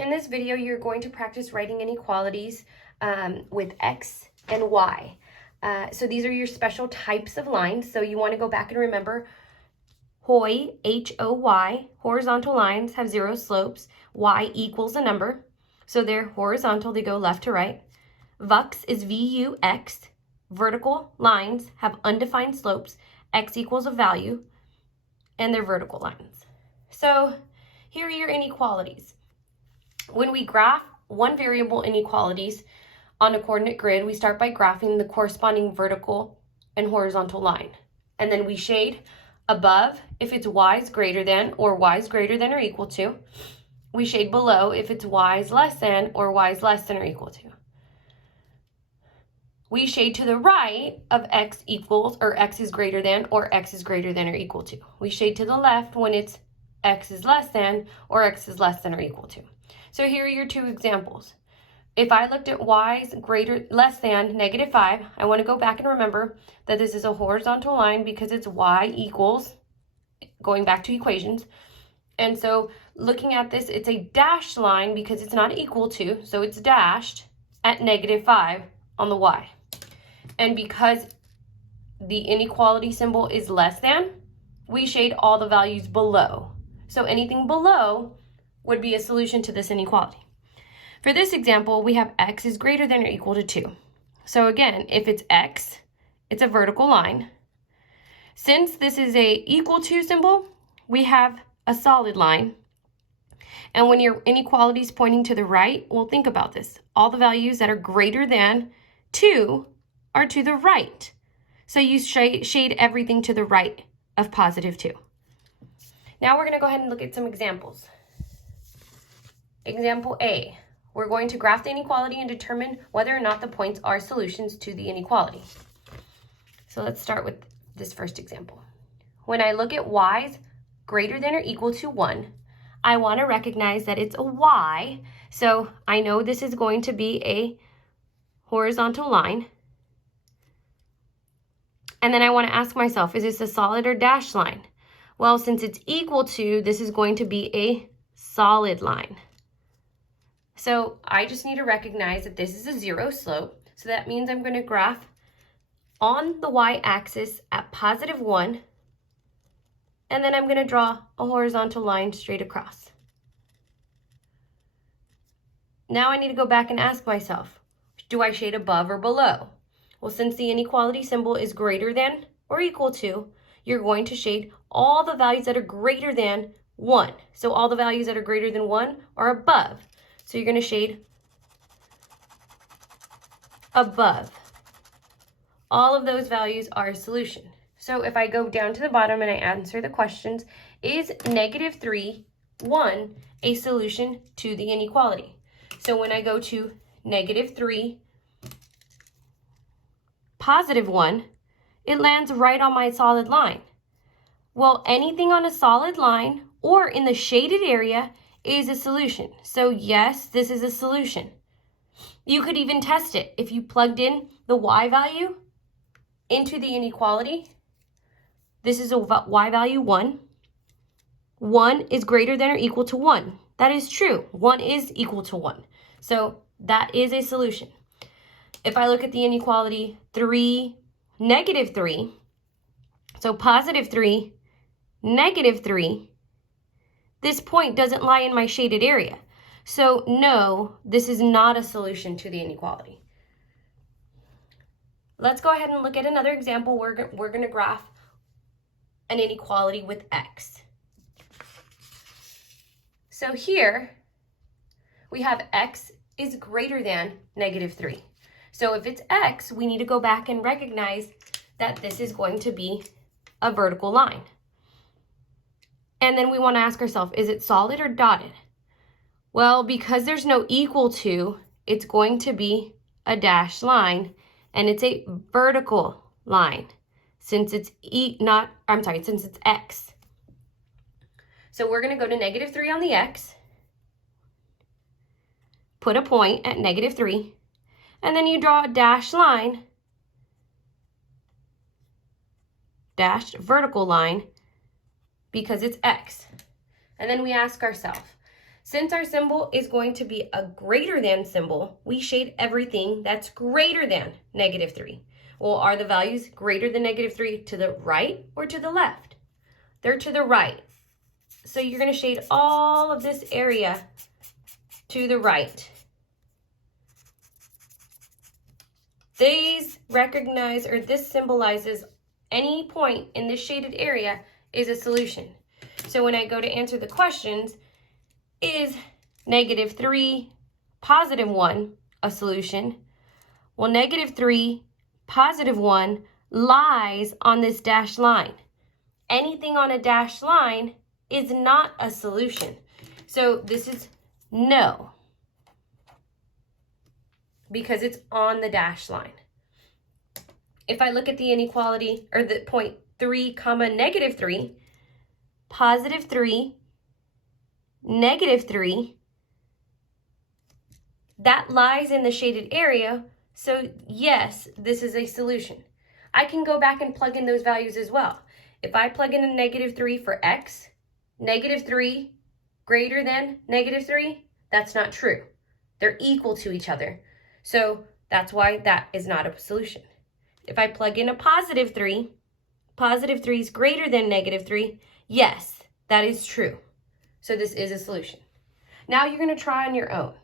In this video, you're going to practice writing inequalities with X and Y. So these are your special types of lines. So you want to go back and remember HOY, H-O-Y, horizontal lines have zero slopes. Y equals a number. So they're horizontal, they go left to right. VUX is V-U-X. Vertical lines have undefined slopes. X equals a value, and they're vertical lines. So here are your inequalities. When we graph one variable inequalities on a coordinate grid, we start by graphing the corresponding vertical and horizontal line. And then we shade above if it's y is greater than or y is greater than or equal to. We shade below if it's y is less than or y is less than or equal to. We shade to the right of x equals or x is greater than or x is greater than or equal to. We shade to the left when it's x is less than or x is less than or equal to. So here are your two examples. If I looked at y's less than -5, I want to go back and remember that this is a horizontal line because it's y equals, going back to equations. And so looking at this, it's a dashed line because it's not equal to, so it's dashed at -5 on the y. And because the inequality symbol is less than, we shade all the values below. So anything below would be a solution to this inequality. For this example, we have x is greater than or equal to 2. So again, if it's x, it's a vertical line. Since this is a equal to symbol, we have a solid line. And when your inequality is pointing to the right, well, think about this. All the values that are greater than 2 are to the right. So you shade everything to the right of +2. Now we're going to go ahead and look at some examples. Example A, we're going to graph the inequality and determine whether or not the points are solutions to the inequality. So let's start with this first example. When I look at y's greater than or equal to 1, I want to recognize that it's a y, so I know this is going to be a horizontal line. And then I want to ask myself, is this a solid or dashed line? Well, since it's equal to, this is going to be a solid line. So I just need to recognize that this is a zero slope. So that means I'm going to graph on the y-axis at +1, and then I'm going to draw a horizontal line straight across. Now I need to go back and ask myself, do I shade above or below? Well, since the inequality symbol is greater than or equal to, you're going to shade all the values that are greater than 1. So all the values that are greater than 1 are above. So you're going to shade above. All of those values are a solution. So if I go down to the bottom and I answer the questions, is -3, 1 a solution to the inequality? So when I go to -3, +1, it lands right on my solid line. Well, anything on a solid line or in the shaded area is a solution. So yes, this is a solution. You could even test it. If you plugged in the y value into the inequality, this is a y value 1. 1 is greater than or equal to 1. That is true. 1 is equal to 1. So that is a solution. If I look at the inequality 3, -3, so +3, -3, this point doesn't lie in my shaded area. So no, this is not a solution to the inequality. Let's go ahead and look at another example. We're going to graph an inequality with x. So here we have x is greater than -3. So if it's x, we need to go back and recognize that this is going to be a vertical line. And then we want to ask ourselves, is it solid or dotted? Well, because there's no equal to, it's going to be a dashed line, and it's a vertical line since it's since it's x. So we're going to go to -3 on the x, put a point at -3, and then you draw a dashed line, dashed vertical line, because it's x. And then we ask ourselves, Since our symbol is going to be a greater than symbol, we shade everything that's greater than -3. Well, are the values greater than -3 to the right or to the left? They're to the right. So you're going to shade all of this area to the right. These recognize, or this symbolizes any point in this shaded area is a solution. So when I go to answer the questions, is -3, +1 a solution? Well, -3, +1 lies on this dashed line. Anything on a dashed line is not a solution. So this is no, because it's on the dashed line. If I look at the inequality, or the point 3, -3, +3, -3, that lies in the shaded area, so yes, this is a solution. I can go back and plug in those values as well. If I plug in a -3 for x, -3 greater than -3, that's not true. They're equal to each other. So that's why that is not a solution. If I plug in a +3, +3 is greater than -3, yes, that is true. So this is a solution. Now you're going to try on your own.